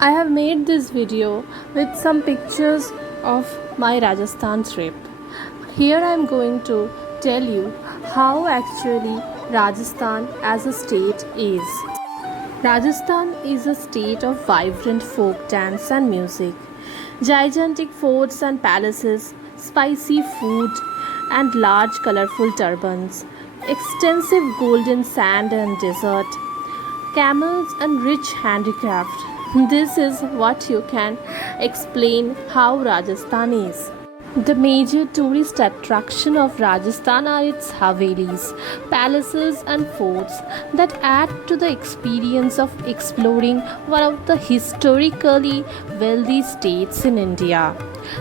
I have made this video with some pictures of my Rajasthan trip. Here I am going to tell you how actually Rajasthan as a state is. Rajasthan is a state of vibrant folk dance and music, gigantic forts and palaces, spicy food, and large colorful turbans, extensive golden sand and desert, camels and rich handicraft. This is what you can explain how Rajasthan is. The major tourist attraction of Rajasthan are its havelis, palaces and forts that add to the experience of exploring one of the historically wealthy states in India.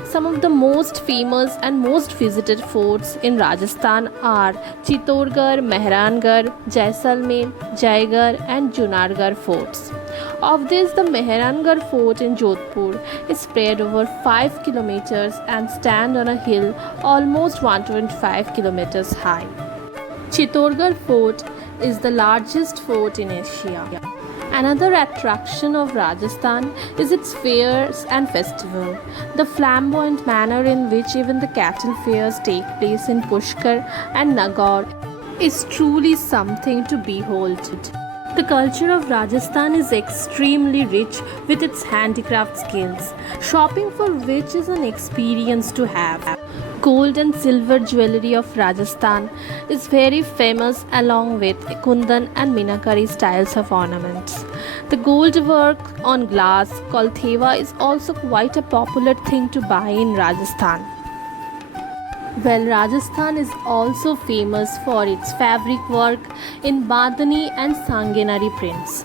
Some of the most famous and most visited forts in Rajasthan are Chittorgarh, Mehrangarh, Jaisalmer, Jaigarh and Junargarh forts. Of this, the Mehrangarh fort in Jodhpur is spread over 5 kilometers and stand on a hill almost 125 kilometers high. Chittorgarh fort is the largest fort in Asia. Another attraction of Rajasthan is its fairs and festival. The flamboyant manner in which even the cattle fairs take place in Pushkar and Nagaur is truly something to behold. The culture of Rajasthan is extremely rich with its handicraft skills, shopping for which is an experience to have. Gold and silver jewelry of Rajasthan is very famous along with Kundan and Minakari styles of ornaments. The gold work on glass called Thewa is also quite a popular thing to buy in Rajasthan. Well, Rajasthan is also famous for its fabric work in Bandhani and Sangenari prints.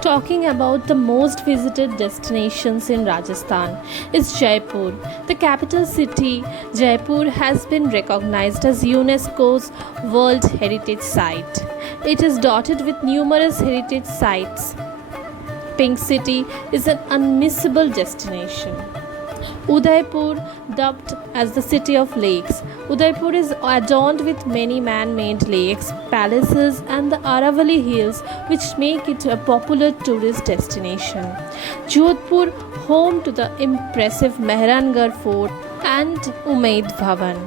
Talking about the most visited destinations in Rajasthan is Jaipur. The capital city, Jaipur has been recognized as UNESCO's World Heritage Site. It is dotted with numerous heritage sites. Pink City is an unmissable destination. Udaipur, dubbed as the City of Lakes, Udaipur is adorned with many man-made lakes, palaces and the Aravalli Hills which make it a popular tourist destination. Jodhpur, home to the impressive Mehrangarh Fort and Umaid Bhavan.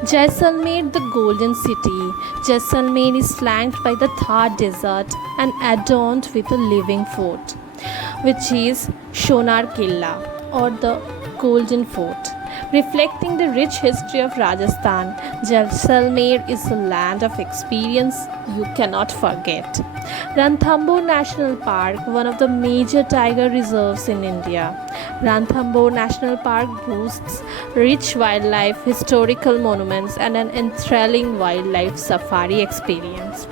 Jaisalmer, the Golden City. Jaisalmer is flanked by the Thar Desert and adorned with a living fort, which is Sonar Killa or the Golden Fort. Reflecting the rich history of Rajasthan, Jaisalmer is a land of experience you cannot forget. Ranthambore National Park, one of the major tiger reserves in India. Ranthambore National Park boasts rich wildlife, historical monuments, and an enthralling wildlife safari experience.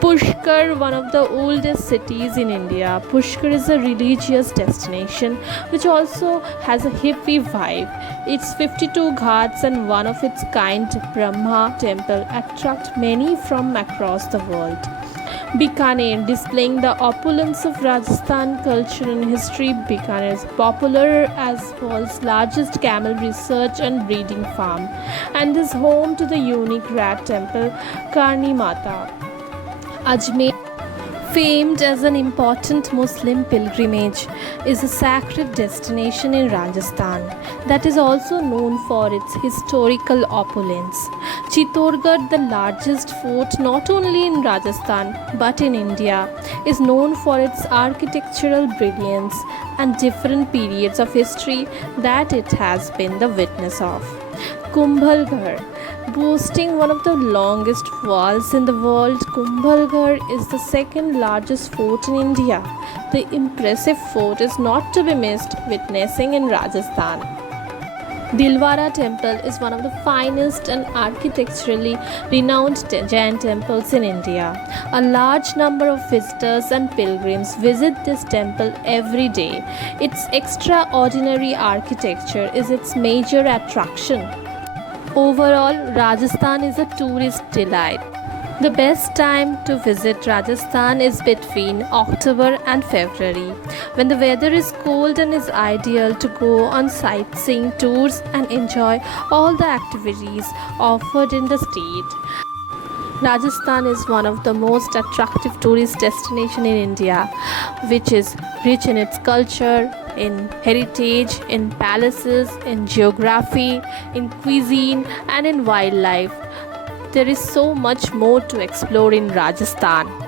Pushkar, one of the oldest cities in India. Pushkar is a religious destination which also has a hippie vibe. Its 52 ghats and one of its kind Brahma temple attract many from across the world. Bikaner, displaying the opulence of Rajasthan culture and history, Bikaner is popular as world's largest camel research and breeding farm and is home to the unique rat temple Karni Mata. Ajmer, famed as an important Muslim pilgrimage, is a sacred destination in Rajasthan that is also known for its historical opulence. Chittorgarh, the largest fort not only in Rajasthan but in India, is known for its architectural brilliance and different periods of history that it has been the witness of. Kumbhalgarh, boasting one of the longest walls in the world, Kumbhalgarh is the second largest fort in India. The impressive fort is not to be missed witnessing in Rajasthan. Dilwara Temple is one of the finest and architecturally renowned Jain temples in India. A large number of visitors and pilgrims visit this temple every day. Its extraordinary architecture is its major attraction. Overall, Rajasthan is a tourist delight. The best time to visit Rajasthan is between October and February, when the weather is cold and is ideal to go on sightseeing tours and enjoy all the activities offered in the state. Rajasthan is one of the most attractive tourist destinations in India, which is rich in its culture, in heritage, in palaces, in geography, in cuisine, and in wildlife. There is so much more to explore in Rajasthan.